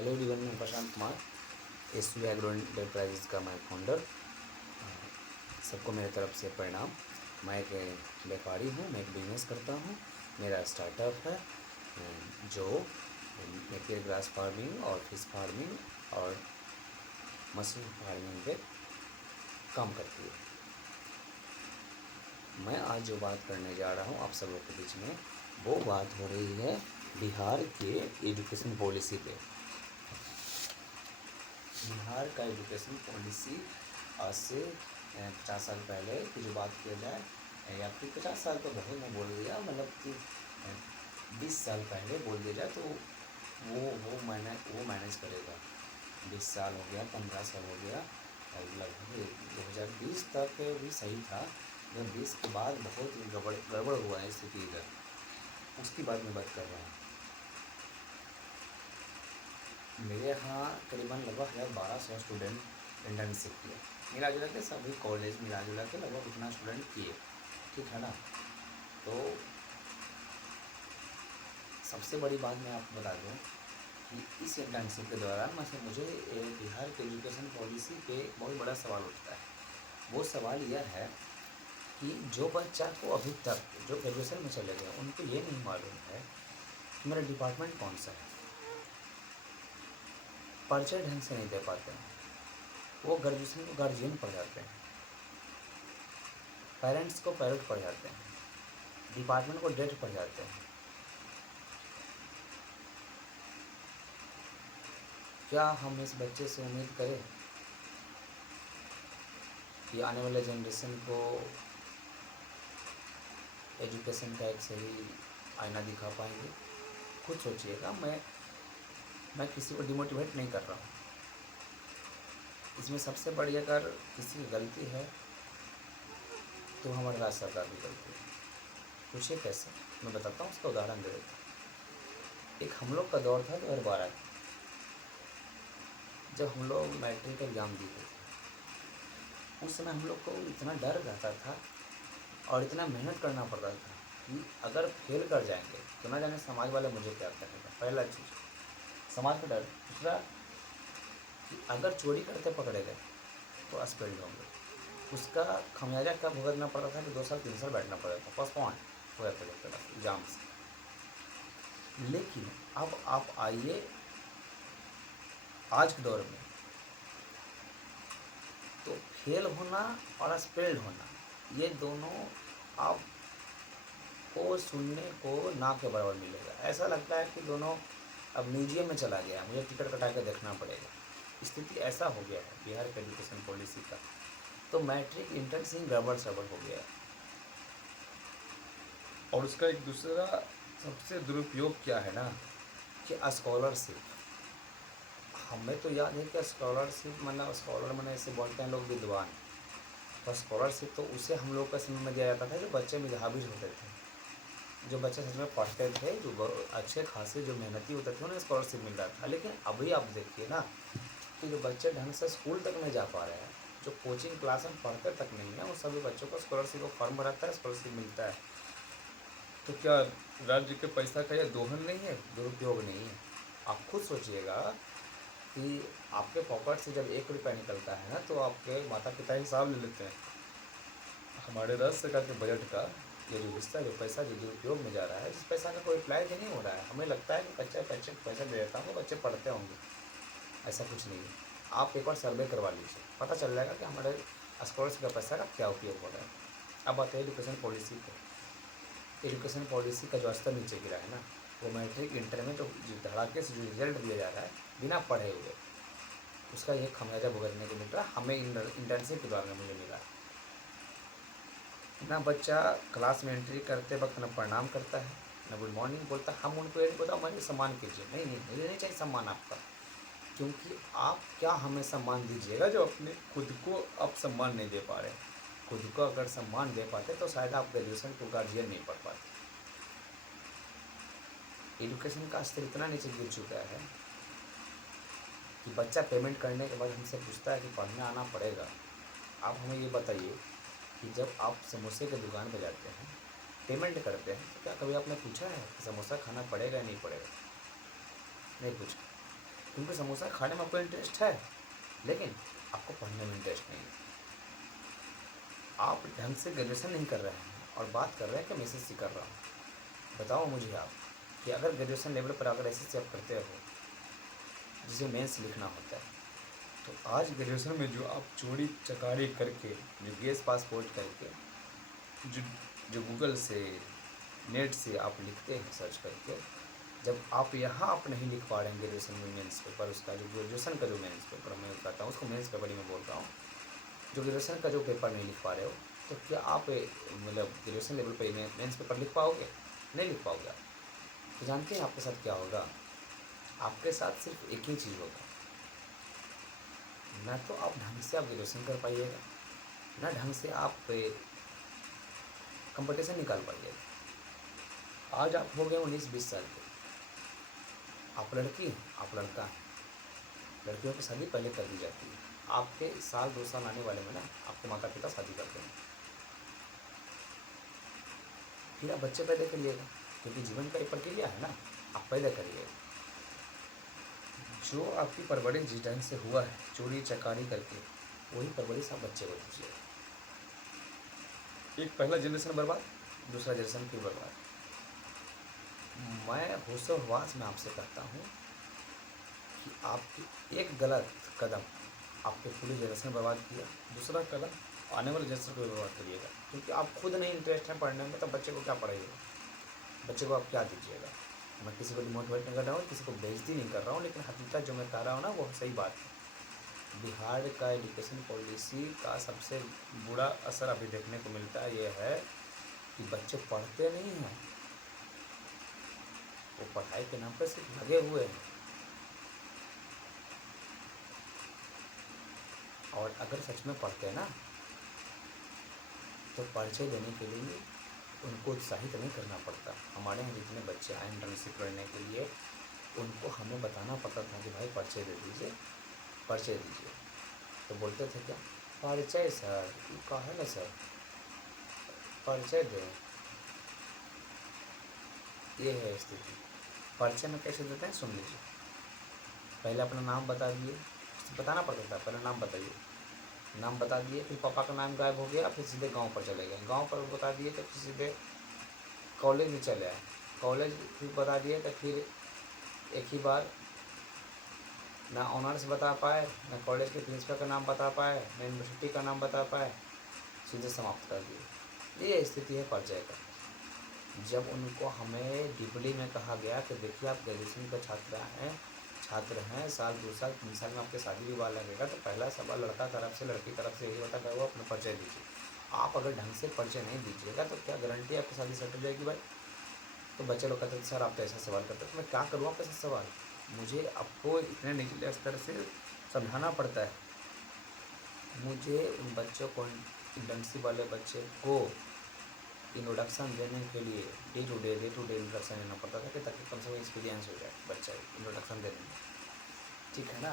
Hello everyone, मैं Prashant Kumar, SV agro enterprises का मैं फाउंडर। सबको मेरे तरफ से प्रणाम। मैं एक व्यापारी हूँ, मैं एक बिजनेस करता हूँ। मेरा स्टार्टअप है जो नेपियर ग्रास फार्मिंग और फिश फार्मिंग और मशरूम फार्मिंग पे काम करती है। मैं आज जो बात करने जा रहा हूँ आप सब लोग के बीच में, वो बात हो रही है बिहार के एजुकेशन पॉलिसी पे। बिहार का एजुकेशन पॉलिसी आज से 50 साल पहले की जो बात किया जाए, या फिर 50 साल तो बहुत मैं बोल दिया, मतलब कि 20 साल पहले बोल दिया जाए तो वो मैनेज करेगा। 20 साल हो गया, 15 साल हो गया, और लगभग 2020 तक भी सही था। जब 20 के बाद बहुत गड़बड़ हुआ है स्थिति इधर, उसकी बात मैं बात कर रहा हूँ। मेरे यहाँ करीबन लगभग 1200 स्टूडेंट इंटर्नशिप किए, मिला जुला के सभी कॉलेज मिला जुला के लगभग इतना स्टूडेंट किए, ठीक है ना। तो सबसे बड़ी बात मैं आपको बता दूँ कि इस इंटर्नशिप के दौरान मुझे बिहार के एजुकेशन पॉलिसी पे बहुत बड़ा सवाल उठता है। वो सवाल यह है कि जो बच्चा को अभी तक जो ग्रेजुएशन में चले गए उनको ये नहीं मालूम है कि मेरा डिपार्टमेंट कौन सा है, परिचय ढंग से नहीं दे पाते हैं। वो ग्रेजुएशन को गार्जियन पढ़ जाते हैं, पेरेंट्स को पैरेंट पढ़ जाते हैं, डिपार्टमेंट को डेट पढ़ जाते हैं। क्या हम इस बच्चे से उम्मीद करें कि आने वाले जनरेशन को एजुकेशन का एक सही आईना दिखा पाएंगे? खुद सोचिएगा। मैं किसी को डिमोटिवेट नहीं कर रहा हूँ। इसमें सबसे बड़ी अगर किसी की गलती है तो हमारे राज्य सरकार की गलती है। पूछिए कैसे, मैं बताता हूँ, उसका उदाहरण दे देता हूँ। एक हम लोग का दौर था 2012 का, जब हम लोग मैट्रिक का एग्ज़ाम दिए थे। उस समय हम लोग को इतना डर रहता था और इतना मेहनत करना पड़ता था कि अगर फेल कर जाएंगे तो ना जाने समाज वाले मुझे क्या कहेंगे। पहला चीज़ समाज का डर। दूसरा कि अगर चोरी करते पकड़े गए तो एक्सपेल्ड होंगे। उसका खमियाजा क्या भुगतना पड़ता था कि 2 साल 3 साल बैठना पड़ता था, पोस्टपोन हो जाता था एग्जाम से। लेकिन अब आप आइए आज के दौर में, तो फेल होना और एक्सपेल्ड होना, ये दोनों आपको सुनने को ना के बराबर मिलेगा। ऐसा लगता है कि दोनों अब म्यूजियम में चला गया, मुझे टिकट कटा के देखना पड़ेगा। स्थिति ऐसा हो गया है बिहार के एजुकेशन पॉलिसी का। तो मैट्रिक इंटर से गड़बड़ सड़बड़ हो गया है। और उसका एक दूसरा सबसे दुरुपयोग क्या है ना, कि स्कॉलरशिप। हमें तो याद है कि स्कॉलरशिप मतलब स्कॉलर मैंने ऐसे बोलते हैं लोग विद्वान, तो स्कॉलरशिप तो उसे हम लोग का समय में दिया जाता था जो बच्चे मेधावी होते थे, जो बच्चे सच में पढ़ते थे, जो अच्छे खासे जो मेहनती होते थे, उन्हें स्कॉलरशिप मिल रहा था। लेकिन अभी आप देखिए ना कि जो बच्चे ढंग से स्कूल तक नहीं जा पा रहे हैं, जो कोचिंग क्लास में पढ़ते तक नहीं है, उन सभी बच्चों को स्कॉलरशिप का फॉर्म भराता है, स्कॉलरशिप मिलता है। तो क्या राज्य के पैसा का यह दोहन नहीं है, दुरुपयोग नहीं है? आप खुद सोचिएगा कि आपके पॉकेट से जब 1 रुपया निकलता है ना, तो आपके माता पिता हिसाब ले लेते हैं। हमारे राज्य सरकार के बजट का ये जो हिस्सा, जो पैसा जो दुरुपयोग में जा रहा है, इस पैसा का कोई अप्लाई ही नहीं हो रहा है। हमें लगता है कि बच्चे पैसा दे देता हूँ, बच्चे पढ़ते होंगे। ऐसा कुछ नहीं है। आप एक बार सर्वे करवा लीजिए, पता चल जाएगा कि हमारे स्कॉलरशिप का पैसा का क्या उपयोग हो रहा है। अब आते हैं एजुकेशन पॉलिसी पे। एजुकेशन पॉलिसी का जो स्तर नीचे गिरा है ना, वो मैट्रिक इंटर में जो धड़ाके से जो रिजल्ट दिया जा रहा है बिना पढ़े हुए, उसका ये खमियाजा भुगतने को मिल रहा है। हमें इंटर्नशिप के द्वारा मुझे मिला ना। बच्चा क्लास में एंट्री करते वक्त ना प्रणाम करता है, ना गुड मॉर्निंग बोलता। हम उनको ये बोलता हमारे सम्मान कीजिए, नहीं नहीं, मुझे नहीं चाहिए सम्मान आपका, क्योंकि आप क्या हमें सम्मान दीजिएगा जो अपने खुद को आप सम्मान नहीं दे पा रहे। खुद को अगर सम्मान दे पाते तो शायद आप ग्रेजुएशन को गार्जियन नहीं पढ़ पाते। एजुकेशन का स्तर इतना नीचे गिर चुका है कि बच्चा पेमेंट करने के बाद हमसे पूछता है कि पढ़ने आना पड़ेगा। आप हमें ये बताइए कि जब आप समोसे की दुकान पर जाते हैं, पेमेंट करते हैं, तो क्या कभी आपने पूछा है कि समोसा खाना पड़ेगा या नहीं पड़ेगा? नहीं पूछा। क्योंकि समोसा खाने में आपको इंटरेस्ट है, लेकिन आपको पढ़ने में इंटरेस्ट नहीं है। आप ढंग से ग्रेजुएशन नहीं कर रहे हैं और बात कर रहे हैं कि मैं एसएससी कर रहा हूँ। बताओ मुझे आप कि अगर ग्रेजुएशन लेवल पर अगर एसएससी आप करते हो, जिसे मेंस लिखना होता है, तो आज ग्रेजुएशन में जो आप चोरी चकारी करके, जो गेस पासपोर्ट करके, जो जो गूगल से, नेट से आप लिखते हैं सर्च करके, जब आप यहाँ आप नहीं लिख पा रहे हैं ग्रेजुएशन में मेंस पेपर, उसका जो ग्रेजुएशन का जो मेंस पेपर मैं कहता हूँ उसको मेंस पेपर ही मैं बोल रहा हूँ, जो ग्रेजुएशन का जो पेपर नहीं लिख पा रहे हो, तो क्या आप मतलब ग्रेजुएशन लेवल पर मेंस पेपर लिख पाओगे? नहीं लिख पाओगे आप। तो जानते हैं आपके साथ क्या होगा? आपके साथ सिर्फ एक ही चीज़ होगा, ना तो आप ढंग से आप ग्रेजुएशन कर पाइएगा, ना ढंग से आप कंपटीशन निकाल पाइएगा। आज आप हो गए 19-20 साल के, आप लड़की हैं, आप लड़का हैं, लड़कियों की शादी पहले कर दी जाती है। आपके 1-2 साल आने वाले में ना आपके माता पिता शादी करते हैं, फिर आप बच्चे पैदा करिएगा, क्योंकि जीवन का एक प्रक्रिया है ना, आप पैदा करिएगा। जो आपकी परवरिश जिस ढंग से हुआ है चोरी चकारी करके, वही परवरिश आप बच्चे को दीजिएगा। एक पहला जनरेशन बर्बाद, दूसरा जनरेशन फिर बर्बाद। मैं होशोहवास में आपसे कहता हूँ कि आपकी एक गलत कदम आपके पूरी जनरेशन बर्बाद किया, दूसरा कदम आने वाले जनरेशन को बर्बाद करिएगा। क्योंकि आप खुद नहीं इंटरेस्ट है पढ़ने में, तो बच्चे को क्या पढ़ाइएगा? बच्चे को आप क्या दीजिएगा? मैं किसी को डिमोटिवेट नहीं कर रहा हूँ, किसी को बेइज्जती नहीं कर रहा हूँ, लेकिन हकीकत जो मैं कह रहा हूँ ना वो सही बात है। बिहार का एजुकेशन पॉलिसी का सबसे बुरा असर अभी देखने को मिलता है, ये है कि बच्चे पढ़ते नहीं हैं, वो पढ़ाई के नाम पर सिर्फ लगे हुए हैं। और अगर सच में पढ़ते हैं ना, तो परिचय देने के लिए उनको उत्साहित नहीं करना पड़ता। हमारे यहाँ जितने बच्चे आए इंटर्नशिप करने के लिए, उनको हमें बताना पड़ता था कि भाई परिचय दे दीजिए, परिचय दीजिए। तो बोलते थे क्या, परिचय सर, कहा है ना सर, परिचय दें। ये है स्थिति। परिचय में कैसे देते हैं सुन लीजिए। पहले अपना नाम बता दिए, बताना पड़ता था, पहले नाम बताइए, नाम बता दिए, फिर पापा का नाम गायब हो गया, फिर सीधे गांव पर चले गए, गांव पर बता दिए तो फिर सीधे कॉलेज में चले आए, कॉलेज फिर बता दिए तो फिर एक ही बार ना ऑनर्स बता पाए, ना कॉलेज के प्रिंसिपल का नाम बता पाए, ना यूनिवर्सिटी का नाम बता पाए, सीधे समाप्त कर दिए। ये स्थिति है परिचय का। जब उनको हमें डिपली में कहा गया कि देखिए आप ग्रेजुएशन के छात्र हैं, 1-2 साल 3 साल में आपके शादी विवाह लगेगा, तो पहला सवाल लड़का तरफ से लड़की तरफ से यही होता है वो अपना परिचय दीजिए। आप अगर ढंग से परिचय नहीं दीजिएगा तो क्या गारंटी आपकी शादी सेट हो जाएगी भाई? तो बच्चे लोग कहते थे सर आप तो ऐसा सवाल करते हैं, तो मैं क्या करूँ आपका ऐसा सवाल? मुझे आपको इतने निचले स्तर से समझाना पड़ता है। मुझे उन बच्चों को, इंटर्नशिप वाले बच्चे को इंट्रोडक्शन देने के लिए डे टू डे इंट्रोडक्शन देना पड़ता था कि ताकि कम से कम एक्सपीरियंस हो जाए बच्चा इंट्रोडक्शन देने में। ठीक है ना?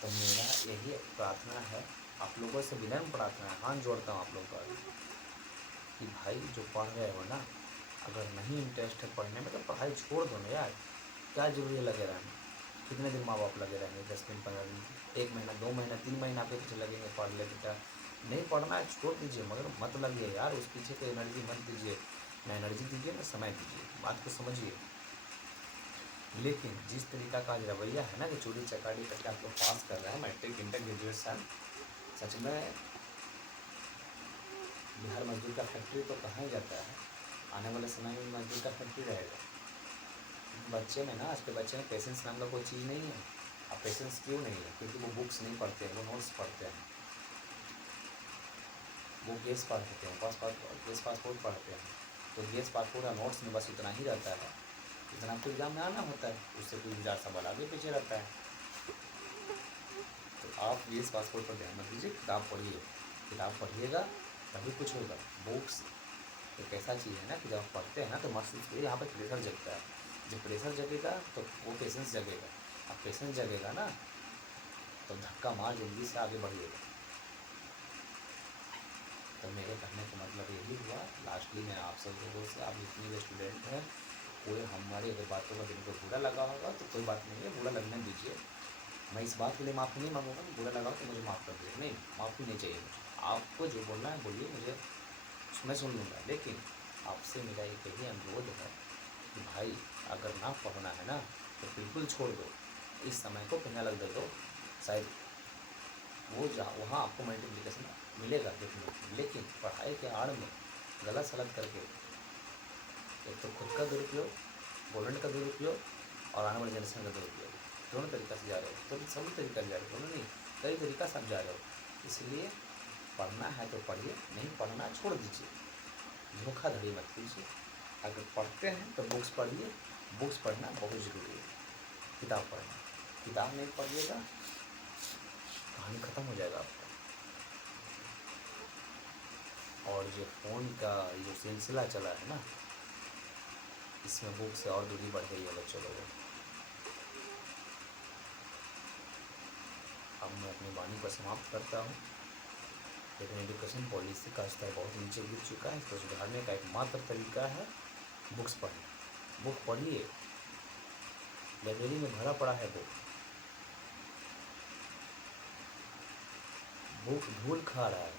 तो मेरा यही प्रार्थना है, आप लोगों से विनम्र प्रार्थना है, हाथ जोड़ता हूँ आप लोगों का कि भाई जो पढ़ रहे हो ना, अगर नहीं इंटरेस्ट है पढ़ने में तो पढ़ाई छोड़ दो ना यार। क्या जरूरी है लगे रहना? कितने दिन माँ बाप लगे रहेंगे? 10 दिन, 15 दिन, 1 महीना, 2 महीना, 3 महीना आपके पीछे लगेंगे, पढ़ ले बेटा। नहीं पढ़ना है छोड़ दीजिए, मगर मत लगिए यार, उस पीछे को एनर्जी मत दीजिए। ना एनर्जी दीजिए ना समय दीजिए, बात को समझिए। लेकिन जिस तरीका का आज रवैया है ना कि चोरी चकारी करके आप लोग पास कर रहे हैं मैट्रिक, इंटर, ग्रेजुएशन, सच में बिहार मजदूर का फैक्ट्री तो कहा ही जाता है। आने वाले समय में मजदूर का फैक्ट्री रहेगा। बच्चे में ना, आज के बच्चे में पेशेंस नाम का कोई चीज़ नहीं है। अब पेशेंस क्यों नहीं है? क्योंकि वो बुक्स नहीं पढ़ते हैं, वो नोट्स पढ़ते हैं, वो गेस पढ़ते हैं, गेस पासपोर्ट पढ़ते हैं। तो गेस पासपोर्ट और नोट्स में बस इतना ही रहता है, इतना तो एग्ज़ाम में आना होता है, उससे कोई 1000 सवाल आगे पीछे रहता है। तो आप गेस पासपोर्ट पर ध्यान मत दीजिए, किताब पढ़िए, किताब पढ़िएगा तभी कुछ होगा। बुक्स एक ऐसा चीज़ है ना कि जब आप पढ़ते हैं ना तो मस्तिष्क यहाँ पर प्रेशर जगता है, जब प्रेशर जगेगा तो वो पेशेंस जगेगा, अब पेशेंस जगेगा ना तो धक्का मार ज़िंदगी से आगे बढ़िएगा। तो मेरे कहने का मतलब यही हुआ। लास्टली मैं आप सब लोगों से, आप जितने भी स्टूडेंट हैं, कोई हमारी अगर बातों का जिनको बुरा लगा होगा तो कोई बात नहीं है, बुरा लगने दीजिए। मैं इस बात के लिए माफ़ी नहीं मांगूंगा कि बुरा लगा तो मुझे माफ़ कर दीजिए, नहीं, माफ़ी नहीं चाहिए मुझे। आपको जो बोलना है बोलिए, मुझे मैं सुन लूँगा, लेकिन आपसे मेरा एक यही अनुरोध है कि भाई अगर ना पढ़ना है ना तो बिल्कुल छोड़ दो, इस समय को कहीं अलग दे दो, शायद वो जहाँ वहाँ आपको मल्टीप्लिकेशन मिलेगा देखने को, लेकिन पढ़ाई के आड़ में गलत सलत करके एक तो खुद का दुरुपयोग, गवर्नमेंट का दुरुपयोग और आने वाली जनरेशन का दुरुपयोग, दोनों तरीक़ा से जा रहे हो, तो सभी तरीक़ा से जा रहे हो, दोनों नहीं, कई तरीक़ा से आप जा रहे हो। इसलिए पढ़ना है तो पढ़िए, नहीं पढ़ना छोड़ दीजिए, धोखाधड़ी मत कीजिए। अगर पढ़ते हैं तो बुक्स पढ़िए, बुक्स पढ़ना बहुत ज़रूरी है। किताब पढ़ना, किताब नहीं पढ़िएगा कहानी ख़त्म हो जाएगा आपका। और जो फ़ोन का जो सिलसिला चला है ना, इसमें बुक से और दूरी बढ़ गई है बच्चों लोगों की। अब मैं अपनी वाणी को समाप्त करता हूँ, लेकिन एजुकेशन पॉलिसी का स्तर बहुत नीचे गिर चुका है, तो सुधारने का एकमात्र तरीका है बुक्स पढ़ना। बुक पढ़िए, लाइब्रेरी में भरा पड़ा है बुक, बुक धूल खा रहा है,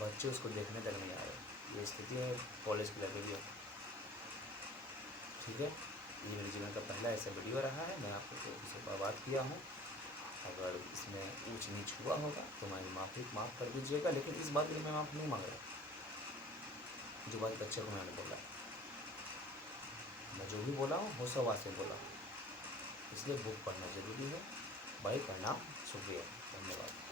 बच्चे उसको देखने तक नहीं आ रहे। ये स्थिति है कॉलेज की लाइब्रेरियों की। ठीक है, ये मेरे जीवन का पहला ऐसा वीडियो रहा है, मैं आपको इससे बात किया हूँ। अगर इसमें ऊंच नीच हुआ होगा तो मैं माफ़ कर दीजिएगा, लेकिन इस बात के लिए मैं माफ़ी नहीं मांग रहा जो बात बच्चे को मैंने बोला। मैं जो भी बोला हूँ होशोवास से बोला हूँ, इसलिए बुक पढ़ना ज़रूरी है। भाई प्रणाम, शुक्रिया, धन्यवाद।